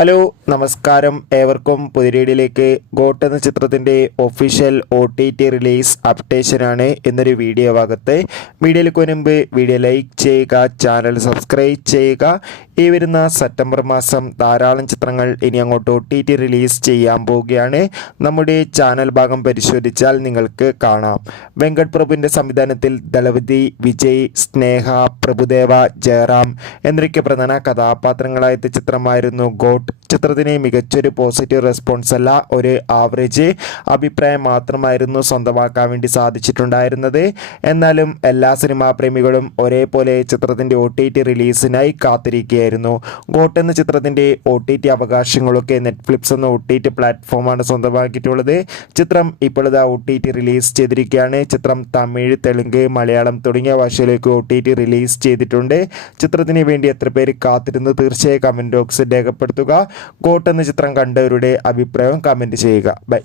Hello നമസ്കാരം, ഏവർക്കും പുതിയ ഗോട്ട് എന്ന ചിത്രത്തിൻ്റെ ഒഫീഷ്യൽ OTT റിലീസ് അപ്ഡേഷനാണ് എന്നൊരു വീഡിയോ ഭാഗത്ത്. വീഡിയോയിലേക്ക് മുൻപ് വീഡിയോ ലൈക്ക് ചെയ്യുക, ചാനൽ സബ്സ്ക്രൈബ് ചെയ്യുക. ഈ വരുന്ന സെപ്റ്റംബർ മാസം ധാരാളം ചിത്രങ്ങൾ ഇനി അങ്ങോട്ട് OTT റിലീസ് ചെയ്യാൻ പോവുകയാണ്. നമ്മുടെ ചാനൽ ഭാഗം പരിശോധിച്ചാൽ നിങ്ങൾക്ക് കാണാം. വെങ്കട് പ്രഭുവിൻ്റെ സംവിധാനത്തിൽ ദളപതി, വിജയ്, സ്നേഹ, പ്രഭുദേവ, ജയറാം എന്നൊക്കെ പ്രധാന കഥാപാത്രങ്ങളായ ചിത്രമായിരുന്നു ഗോട്ട്. ചിത്രത്തിന് മികച്ചൊരു പോസിറ്റീവ് റെസ്പോൺസ് അല്ല, ഒരു ആവറേജ് അഭിപ്രായം മാത്രമായിരുന്നു സ്വന്തമാക്കാൻ വേണ്ടി സാധിച്ചിട്ടുണ്ടായിരുന്നത്. എന്നാലും എല്ലാ സിനിമാ പ്രേമികളും ഒരേപോലെ ചിത്രത്തിൻ്റെ OTT റിലീസിനായി കാത്തിരിക്കുകയായിരുന്നു. ഗോട്ട് എന്ന ചിത്രത്തിൻ്റെ OTT അവകാശങ്ങളൊക്കെ നെറ്റ്ഫ്ലിക്സ് എന്ന OTT പ്ലാറ്റ്ഫോമാണ് സ്വന്തമാക്കിയിട്ടുള്ളത്. ചിത്രം ഇപ്പോഴത്തെ OTT റിലീസ് ചെയ്തിരിക്കുകയാണ്. ചിത്രം തമിഴ്, തെലുങ്ക്, മലയാളം തുടങ്ങിയ ഭാഷയിലേക്ക് OTT റിലീസ് ചെയ്തിട്ടുണ്ട്. ചിത്രത്തിന് വേണ്ടി എത്ര പേര് കാത്തിരുന്ന് തീർച്ചയായും കമൻറ്റ് ബോക്സിൽ രേഖപ്പെടുത്തുക. ഗോട്ട് എന്ന ചിത്രം കണ്ടവരുടെ അഭിപ്രായം കമൻറ്റ് ചെയ്യുക. ബൈ.